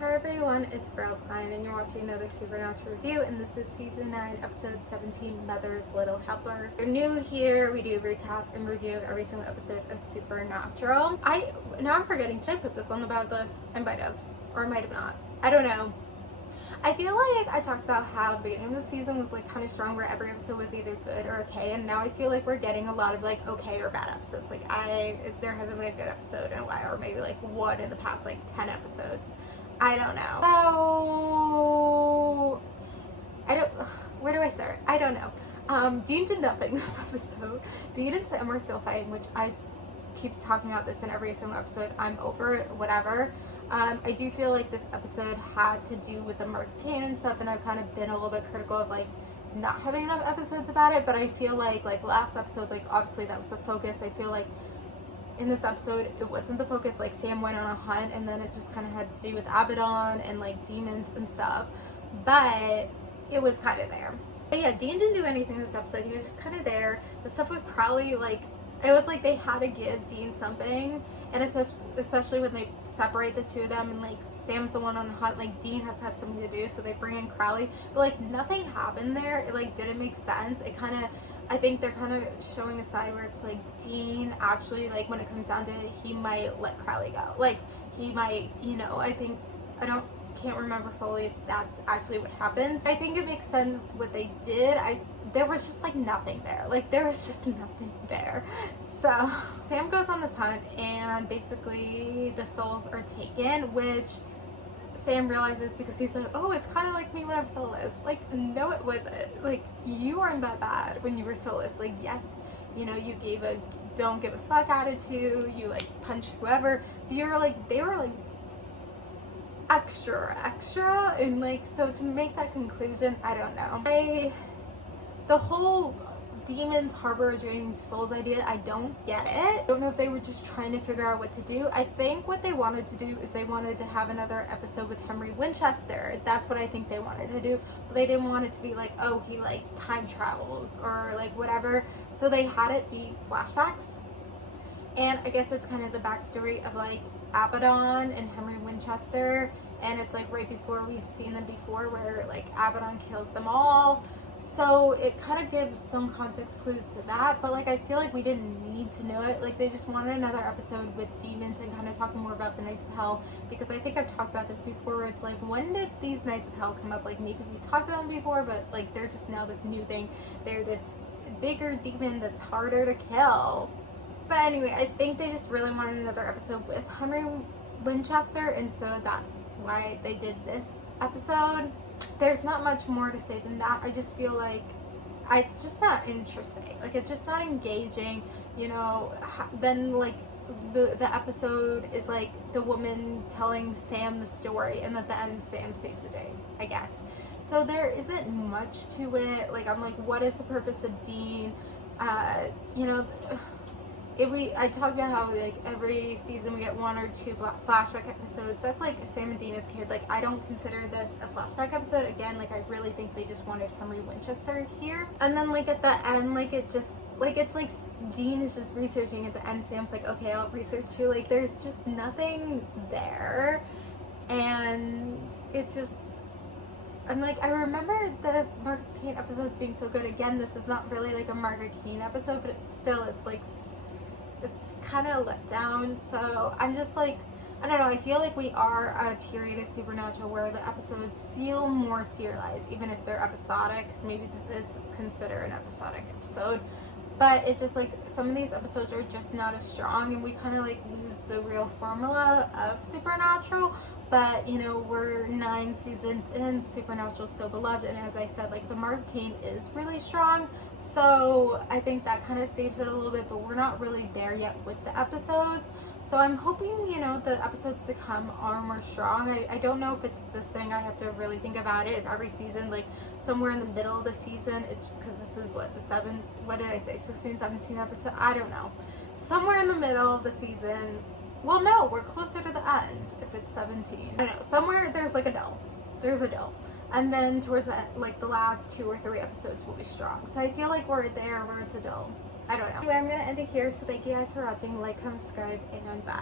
Hi everyone, it's Bro Klein and you're watching another Supernatural review, and this is season 9 episode 17, Mother's Little Helper. If you're new here, we do a recap and review of every single episode of Supernatural. Now I'm forgetting, did I put this on the about list? I might have, or I might have not. I don't know. I feel like I talked about how the beginning of the season was like kind of strong, where every episode was either good or okay, and now I feel like we're getting a lot of like okay or bad episodes. Like there hasn't been a good episode in a while, or maybe like one in the past like 10 episodes. I don't know. So where do I start? I don't know. Dean did nothing this episode. Dean and Sam were still fighting, which I keeps talking about this in every single episode. I'm over it, whatever. I do feel like this episode had to do with the Mark Kane and stuff, and I've kind of been a little bit critical of like not having enough episodes about it, but I feel like last episode, like obviously that was the focus. I feel like in this episode it wasn't the focus. Like Sam went on a hunt, and then it just kind of had to do with Abaddon and like demons and stuff, but it was kind of there. But yeah, Dean didn't do anything this episode. He was just kind of there. The stuff with Crowley, like it was like they had to give Dean something, and especially when they separate the two of them and like Sam's the one on the hunt, like Dean has to have something to do, so they bring in Crowley, but like nothing happened there. It like didn't make sense. It kind of, I think they're kind of showing a side where it's like Dean actually, like when it comes down to it, he might let Crowley go. Like he might, you know, I can't remember fully if that's actually what happens. I think it makes sense what they did. There was just like nothing there. Like there was just nothing there. So Sam goes on this hunt, and basically the souls are taken, which Sam realizes because he's like, oh, it's kind of like me when I'm soulless. Like, no, it wasn't. Like, you weren't that bad when you were soulless. Like, yes, you know, you gave a don't give a fuck attitude. You like punched whoever. You're like, they were like extra, and like, so to make that conclusion, I don't know. The whole demons harboring souls idea, I don't get it. I don't know if they were just trying to figure out what to do. I think what they wanted to do is they wanted to have another episode with Henry Winchester. That's what I think they wanted to do. But they didn't want it to be like, oh, he like time travels or like whatever. So they had it be flashbacks. And I guess it's kind of the backstory of like Abaddon and Henry Winchester. And it's like right before we've seen them before, where like Abaddon kills them all. So it kind of gives some context clues to that, but like I feel like we didn't need to know it. Like they just wanted another episode with demons and kind of talking more about the Knights of Hell, because I think I've talked about this before, where it's like, when did these Knights of Hell come up? Like maybe we talked about them before, but like they're just now this new thing. They're this bigger demon that's harder to kill. But anyway, I think they just really wanted another episode with Henry Winchester, and so that's why they did this episode. There's not much more to say than that. I just feel like it's just not interesting. Like it's just not engaging, you know. Then like the episode is like the woman telling Sam the story, and at the end Sam saves the day, I guess. So there isn't much to it. Like I'm like, what is the purpose of Dean? You know, I talked about how like every season we get 1 or 2 flashback episodes. That's like Sam and Dean as kid. Like I don't consider this a flashback episode. Again, like I really think they just wanted Henry Winchester here. And then like at the end, like it just like it's like Dean is just researching. At the end, Sam's like, okay, I'll research you. Like there's just nothing there, and it's just. I'm like, I remember the Margaret Kane episodes being so good. Again, this is not really like a Margaret Kane episode, but it's like it's kind of let down. So I'm just like, I don't know, I feel like we are at a period of Supernatural where the episodes feel more serialized, even if they're episodic. So maybe this is considered an episodic episode, but it's just like some of these episodes are just not as strong, and we kind of like lose the real formula of Supernatural. But you know, we're 9 seasons in, Supernatural's so beloved, and as I said, like the Mark Kane is really strong, so I think that kind of saves it a little bit, but we're not really there yet with the episodes. So I'm hoping, you know, the episodes to come are more strong. I don't know if it's this thing, I have to really think about it. If every season, like somewhere in the middle of the season, it's because this is what, what did I say, 16, 17 episodes? I don't know. Somewhere in the middle of the season, well no, we're closer to the end if it's 17. I don't know, somewhere there's like a dull. There's a dull. And then towards the, like the last 2 or 3 episodes will be strong. So I feel like we're there where it's a dull. I don't know. Anyway, I'm going to end it here. So thank you guys for watching. Like, comment, subscribe, and bye.